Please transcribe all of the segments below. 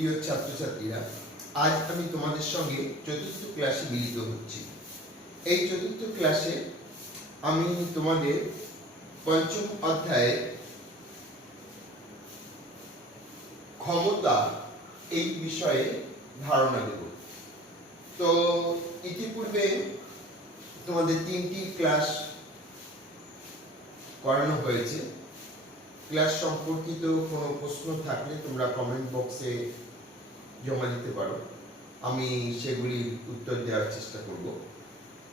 প্রিয় ছাত্রছাত্রীরা, আজ আমি তোমাদের সঙ্গে চতুর্থ ক্লাসে মিলিত হচ্ছি। এই চতুর্থ ক্লাসে আমি তোমাদের পঞ্চম অধ্যায়ে ক্ষমতা এই বিষয়ে ধারণা দেব। তো ইতিপূর্বে তোমাদের 3টি ক্লাস করানো হয়েছে। ক্লাস সম্পর্কিত কোনো প্রশ্ন থাকলে তোমরা কমেন্ট বক্সে জমা দিতে পারো, আমি সেগুলির উত্তর দেওয়ার চেষ্টা করব।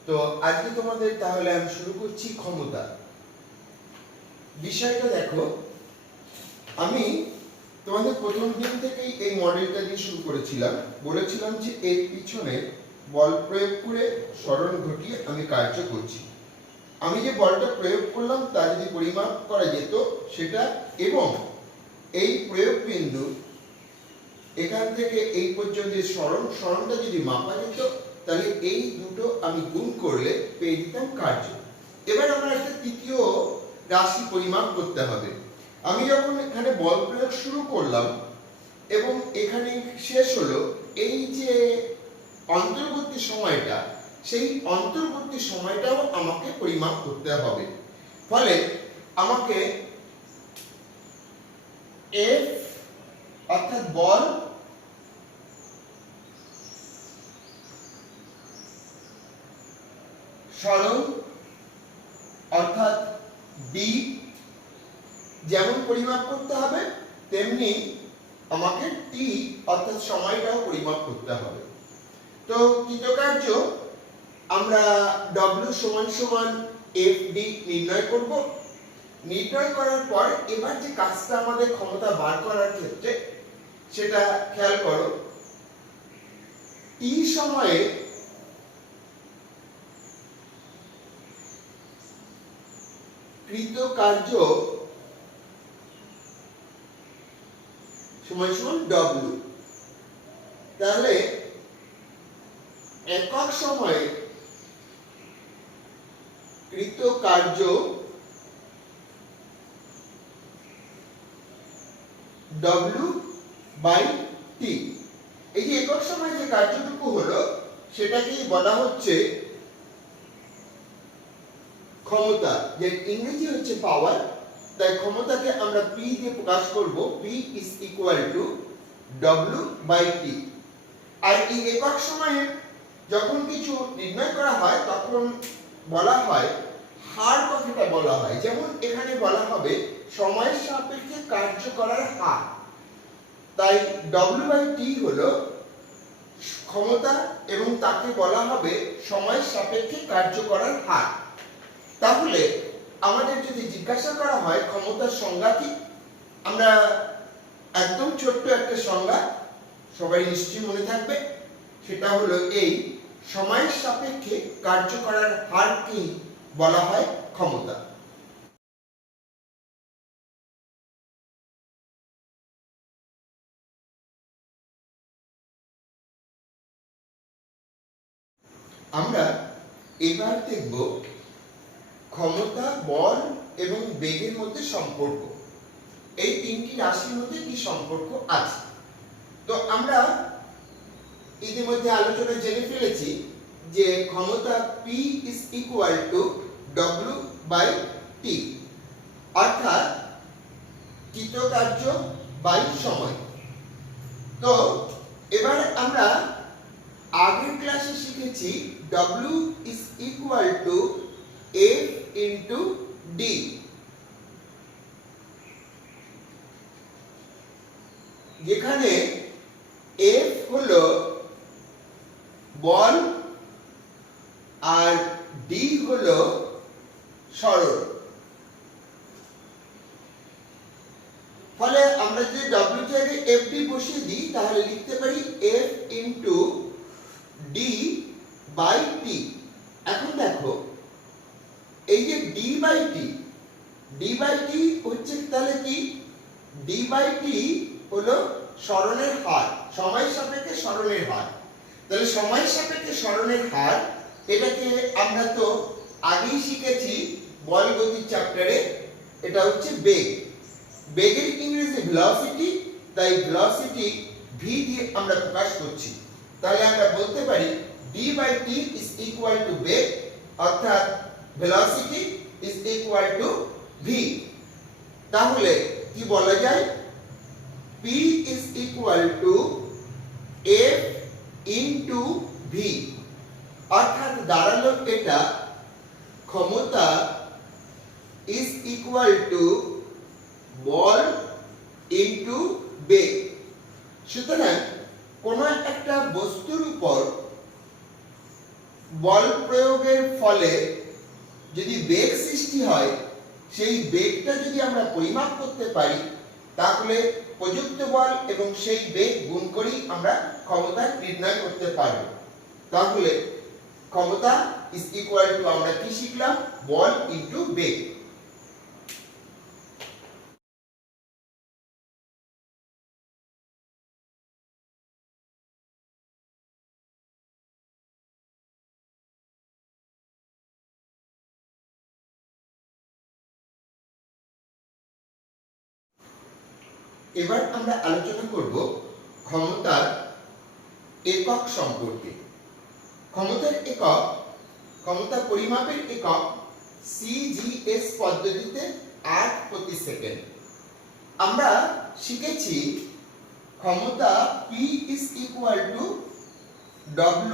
তো আজকে তোমাদের তাহলে আমি শুরু করছি ক্ষমতা বিষয়টা। দেখো, আমি তোমাদের প্রথম দিন থেকেই এই মডেলটা দিয়ে শুরু করেছিলাম। বলেছিলাম যে এর পিছনে বল প্রয়োগ করে সরণ ঘটিয়ে আমি কার্য করছি। আমি যে বলটা প্রয়োগ করলাম তা যদি পরিমাপ করা যেত সেটা, এবং এই প্রয়োগ বিন্দু এখান থেকে এই পর্যন্ত সরণটা যদি মাপা যেত, তাহলে এই দুটো আমি গুণ করলে পেয়ে দিতাম কার্য। এবার আমরা একটা তৃতীয় রাশি পরিমাপ করতে হবে। আমি যখন এখানে বল প্রয়োগ শুরু করলাম এবং এখানে শেষ হলো, এই যে অন্তর্বর্তী সময়টা, সেই অন্তর্বর্তী সময়টাও আমাকে পরিমাপ করতে হবে। ফলে আমাকে F অর্থাৎ বল সরণ অর্থাৎ ডি যেমন পরিমাপ করতে হবে, তেমনি আমাকে টি অর্থাৎ সময়টাও পরিমাপ করতে হবে। তো কৃতকার্য আমরা W সমান FD নির্ণয় করব। নির্ণয় করার পর এবার যে কাজটা আমাদের ক্ষমতা বার করার ক্ষেত্রে, সেটা খেয়াল করো। টি সময়ে কৃতকার্য সমান W। তাহলে একক সময়ে কৃতকার্য W/T। এই যে একক সময়ে যে কার্যটুকু হলো, সেটাকেই বলা হচ্ছে ক্ষমতা, যে ইংরেজি হচ্ছে পাওয়ার। তাই ক্ষমতাকে আমরা P দিয়ে প্রকাশ করব। P = W/T। আর এই একক সময়ে যখন কিছু নির্ণয় করা হয় তখন বলা হয় হার, কথাটা বলা হয়। যেমন এখানে বলা হবে সময়ের সাপেক্ষে কার্য করার হার। তাই W/T হলো ক্ষমতা এবং তাকে বলা হবে সময়ের সাপেক্ষে কার্য করার হার। তাহলে আমাদের যদি জিজ্ঞাসা করা হয় ক্ষমতার সংজ্ঞা কি, আমরা একদম ছোট্ট একটা সংজ্ঞা, সবাই নিশ্চয়ই মনে থাকবে। সেটা হলো এই সময়ের সাপেক্ষে কার্য করার হারকে বলা হয় ক্ষমতা। আমরা এবার দেখব ক্ষমতা, বল এবং বেগের মধ্যে সম্পর্ক। এই তিনটি রাশির মধ্যে কি সম্পর্ক আছে। তো আমরা ইতিমধ্যে আলোচনা জেনে ফেলেছি যে ক্ষমতা P = W/T, অর্থাৎ কৃতকার্য বাই সময়। তো এবার আমরা আগের ক্লাসে শিখেছি W = F/D। যেখানে F হলো বল আর D হলো সরণ। ফলে আমরা যদি W জায়গায় FD বসিয়ে দিই, তাহলে লিখতে পারি F/D/T। এখন দেখো, এই যে D/T হচ্ছে তাহলে কি, D/T হলো সরণের হার, সময়ের সাপেক্ষে সরণের হার। তাহলে সময়ের সাপেক্ষে সরণের হার, এটাকে আমরা তো আগেই শিখেছি বল গতির চ্যাপ্টারে। এটা হচ্ছে বেগ। বেগের ইংরেজি ভেলোসিটি, তাই ভেলোসিটি ভি দিয়ে আমরা প্রকাশ করছি, তাহলে আমরা বলতে পারি D by T is equal to বেগ, অর্থাৎ velocity is equal to V. তাহলে কি বলা যায়? P is equal to F into V, অর্থাৎ দাঁড়ালো এটা ক্ষমতা ইজ ইকুয়াল টু বল ইনটু বেগ। সুতরাং কোন একটা বস্তুর উপর বল প্রয়োগের ফলে যদি বেগ সৃষ্টি হয়, সেই বেগটা যদি আমরা পরিমাপ করতে পারি, তাহলে প্রযুক্ত বল এবং সেই বেগ গুণ করেই আমরা ক্ষমতা নির্ণয় করতে পারব। তাহলে ক্ষমতা ইজ ইকুয়াল টু আমরা কি শিখলাম? বল ইনটু বেগ। এবার আমরা আলোচনা করব ক্ষমতার একক সম্পর্কে। ক্ষমতার একক, ক্ষমতা পরিমাপের একক সিজিএস পদ্ধতিতে 8 প্রতি সেকেন্ড। আমরা শিখেছি ক্ষমতা P is equal to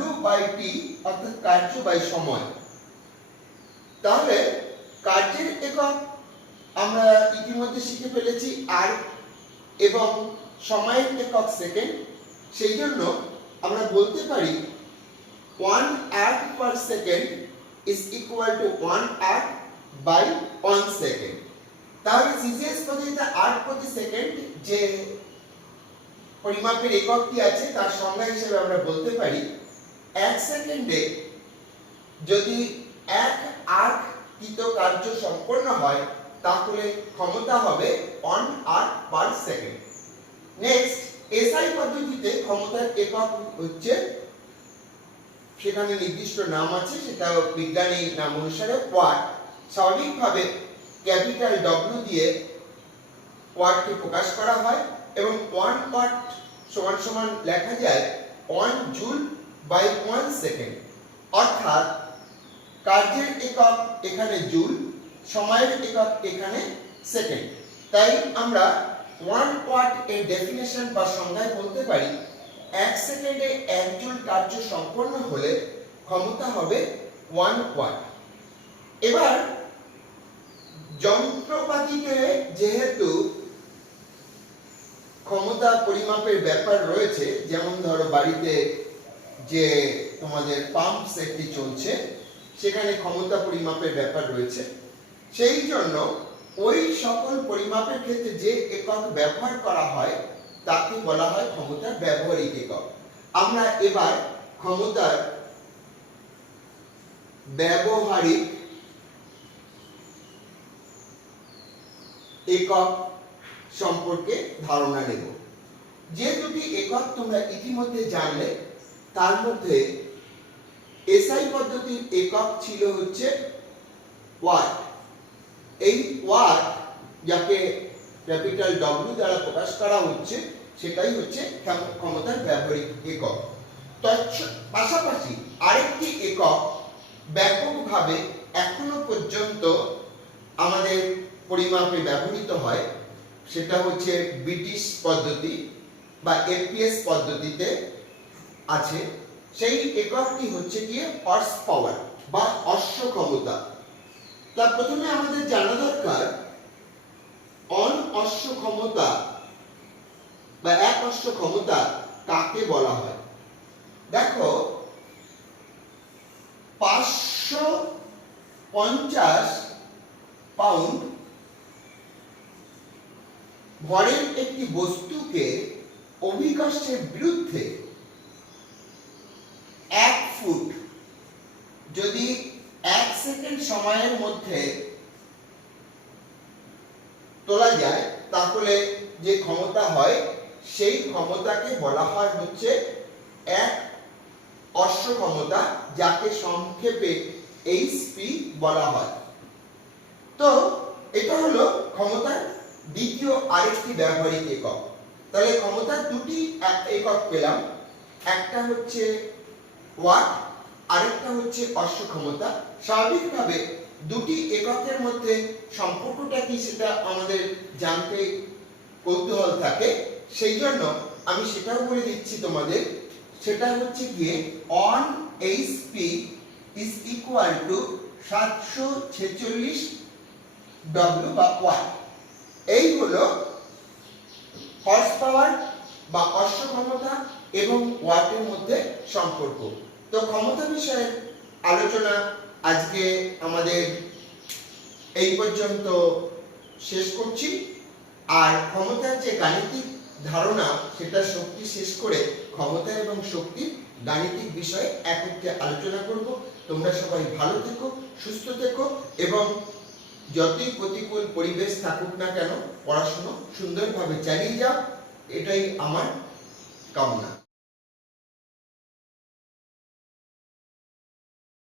W by T, অর্থাৎ কার্য বাই সময়। তাহলে কার্যের একক আমরা ইতিমধ্যে শিখে ফেলেছি আর, এবং সময়ের একক সেকেন্ড। সেই জন্য আমরা বলতে পারি 1 act per second is equal to 1 act by 1 second। তাহলে সিজিএস পদ্ধতিতে 8 প্রতি সেকেন্ড যে পরিমাপের এককটি আছে তার সংজ্ঞা হিসেবে আমরা বলতে পারি 1 সেকেন্ডে যদি 1 আট কৃত কার্য সম্পন্ন হয়, তাহলে ক্ষমতা হবে 1 আট পার সেকেন্ড। নেক্সট, এসআই পদ্ধতিতে ক্ষমতার একক হচ্ছে, সেখানে নির্দিষ্ট নাম আছে, সেটা বিজ্ঞানী নাম অনুসারে ওয়াট। স্বাভাবিকভাবে ক্যাপিটাল ডব্লিউ দিয়ে ওয়াটকে প্রকাশ করা হয় এবং 1 ওয়াট সমান সমান লেখা যায় 1 জুল বাই 1 সেকেন্ড। অর্থাৎ কার্যের একক এখানে জুল, সময়ের একক এখানে সেকেন্ড। তাই আমরা 1 ওয়াট এর ডেফিনেশন বা সংজ্ঞায় বলতে পারি 1 সেকেন্ডে 1 জুল কার্য সম্পন্ন হলে ক্ষমতা হবে 1 ওয়াট। এবার যন্ত্রপাতিতে যেহেতু ক্ষমতা পরিমাপের ব্যাপার রয়েছে, যেমন ধরো বাড়িতে যে তোমাদের পাম্প সেটটি চলছে, সেখানে ক্ষমতা পরিমাপের ব্যাপার রয়েছে। সেই জন্য ওই সকল পরিমাপের ক্ষেত্রে যে একক ব্যবহার করা হয় তাকে বলা হয় ক্ষমতার ব্যবহারিক একক। আমরা এবার ক্ষমতার ব্যবহারিক একক সম্পর্কে ধারণা নেব। যে দুটি একক তোমরা ইতিমধ্যে জানলে, তার মধ্যে এসআই পদ্ধতির একক ছিল হচ্ছে ওয়াট। এই ওয়াট যাকে ক্যাপিটাল ডব্লিউ দ্বারা প্রকাশ করা হচ্ছে, সেটাই হচ্ছে ক্ষমতার ব্যবহারিক একক। পাশাপাশি আরেকটি একক ব্যাপকভাবে এখনো পর্যন্ত আমাদের পরিমাপে ব্যবহৃত হয়, সেটা হচ্ছে ব্রিটিশ পদ্ধতি বা এপিএস পদ্ধতিতে আছে। সেই এককটি হচ্ছে গিয়ে হর্স পাওয়ার বা অশ্ব ক্ষমতা। তার প্রথমে আমাদের জানা দরকার অশ্ব ক্ষমতা বা এক অশ্ব ক্ষমতা কাকে বলা হয়। দেখো, 550 পাউন্ড ভরের একটি বস্তুকে অভিকর্ষের বিরুদ্ধে 1 ফুট যদি 1 সেকেন্ড সময়ের মধ্যে তোলা যায়, তাহলে যে ক্ষমতা হয় সেই ক্ষমতাকে বলা হয় হচ্ছে এক অশ্ব ক্ষমতা, যাকে সংক্ষেপে এইচপি বলা হয়। তো এটা হলো ক্ষমতার দ্বিতীয় আরেকটি ব্যবহারিক একক। তাহলে ক্ষমতার দুটি একক পেলাম, একটা হচ্ছে ওয়াট, আরেকটা হচ্ছে অশ্ব ক্ষমতা। স্বাভাবিকভাবে দুটি এককের মধ্যে সম্পর্কটা কি সেটা আমাদের জানতে কৌতূহল থাকে, সেই জন্য আমি সেটাও বলে দিচ্ছি তোমাদের। সেটা হচ্ছে গিয়ে 1 HP is equal to 746 W বা ওয়াট। এই হলো হর্স পাওয়ার বা অশ্ব ক্ষমতা এবং ওয়াটের মধ্যে সম্পর্ক। তো ক্ষমতা বিষয়ে আলোচনা আজকে আমাদের এই পর্যন্ত শেষ করছি। আর ক্ষমতার যে গাণিতিক ধারণা সেটা শক্তি শেষ করে ক্ষমতা এবং শক্তির গাণিতিক বিষয়ে একত্রে আলোচনা করব। তোমরা সবাই ভালো থেকো, সুস্থ থেকো এবং যতই প্রতিকূল পরিবেশ থাকুক না কেন পড়াশোনা সুন্দরভাবে চালিয়ে যাও, এটাই আমার কামনা।